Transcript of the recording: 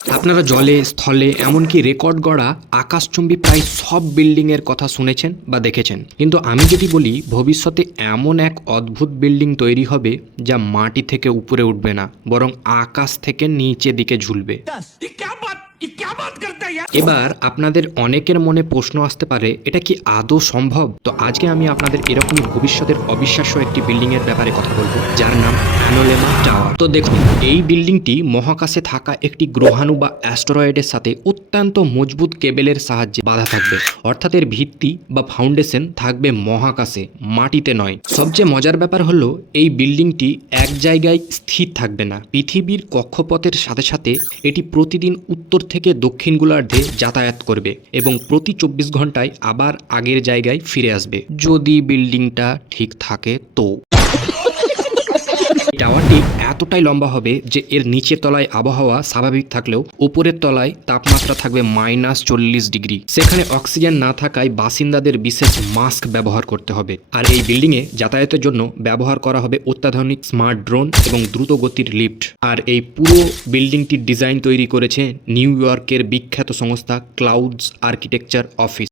আপনারা জলে, স্থলে এমনকি রেকর্ড গড়া আকাশচুম্বী প্রায় সব বিল্ডিংয়ের কথা শুনেছেন বা দেখেছেন। কিন্তু আমি যদি বলি ভবিষ্যতে এমন এক অদ্ভুত বিল্ডিং তৈরি হবে যা মাটি থেকে উপরে উঠবে না, বরং আকাশ থেকে নিচে দিকে ঝুলবে। এবার আপনাদের অনেকের মনে প্রশ্ন আসতে পারে, এটা কি আদৌ সম্ভব? তো আজকে আমি আপনাদের এরকমই ভবিষ্যতের অবিশ্বাস্য একটি বিল্ডিং এর ব্যাপারে কথা বলবো, যার নাম অ্যানোলেমা টাওয়ার। তো দেখুন, এই বিল্ডিংটি মহাকাশে থাকা একটি গ্রহাণু বা অ্যাস্টেরয়েডের সাথে অত্যন্ত মজবুত কেবেলের সাহায্যে বাঁধা থাকবে। অর্থাৎ এর ভিত্তি বা ফাউন্ডেশন থাকবে মহাকাশে, মাটিতে নয়। সবচেয়ে মজার ব্যাপার হলো এই বিল্ডিংটি এক জায়গায় স্থির থাকবে না। পৃথিবীর কক্ষপথের সাথে সাথে এটি প্রতিদিন উত্তর থেকে দক্ষিণ গোলার্ধে যাতায়াত করবে এবং প্রতি 24 ঘন্টায় আবার আগের জায়গায় ফিরে আসবে, যদি বিল্ডিংটা ঠিক থাকে তো। টাওয়ারটি এতটাই লম্বা হবে যে এর নিচের তলায় আবহাওয়া স্বাভাবিক থাকলেও উপরের তলায় তাপমাত্রা থাকবে -40 ডিগ্রি। সেখানে অক্সিজেন না থাকায় বাসিন্দাদের বিশেষ মাস্ক ব্যবহার করতে হবে। আর এই বিল্ডিংয়ে যাতায়াতের জন্য ব্যবহার করা হবে অত্যাধুনিক স্মার্ট ড্রোন এবং দ্রুত গতির লিফট। আর এই পুরো বিল্ডিংটির ডিজাইন তৈরি করেছে নিউ ইয়র্কের বিখ্যাত সংস্থা ক্লাউডস আর্কিটেকচার অফিস।